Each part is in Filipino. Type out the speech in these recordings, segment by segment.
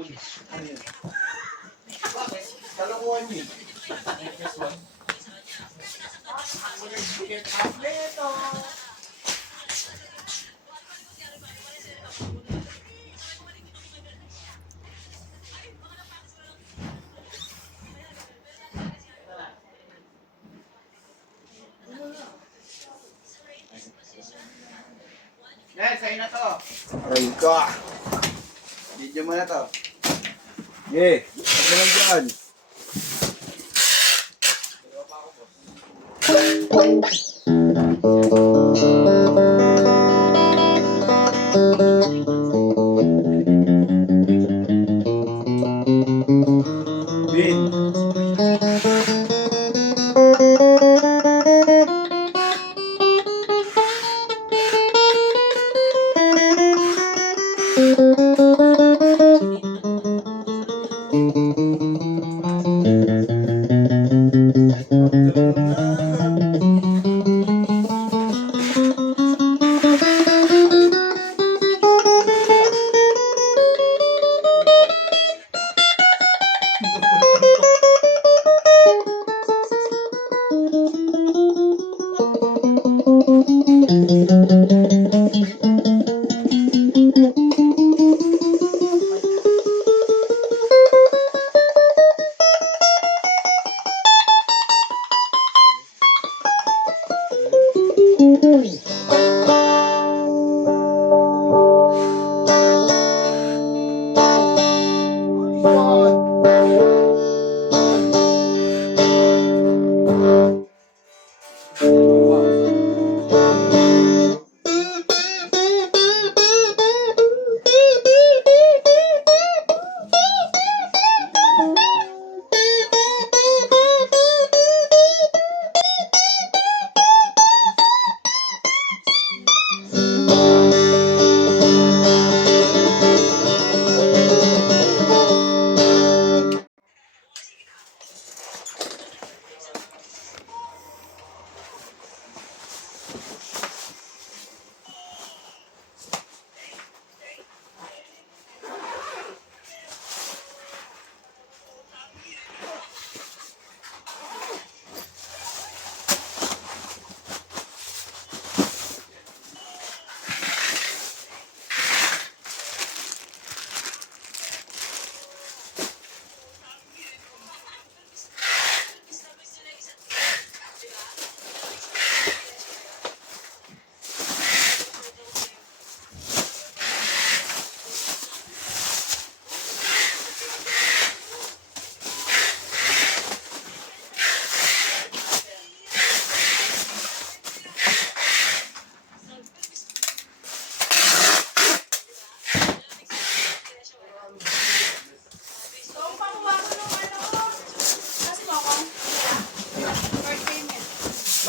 Bakit? Kalokohan niyo. This one. Yes, sa'yo na to. Aray ka! Video mo na to. Yeah, ano naman dyan? Bin!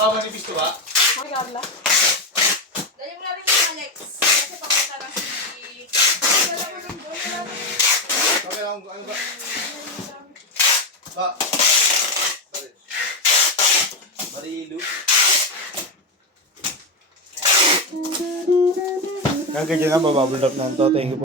Baka manipis to ba? Magkabla. Dali mo na rin yung Alex. Kasi papunta na si... Okay lang, ano ba? Ba? Marilu. Kagaya na, mababulap na ito. Thank you po.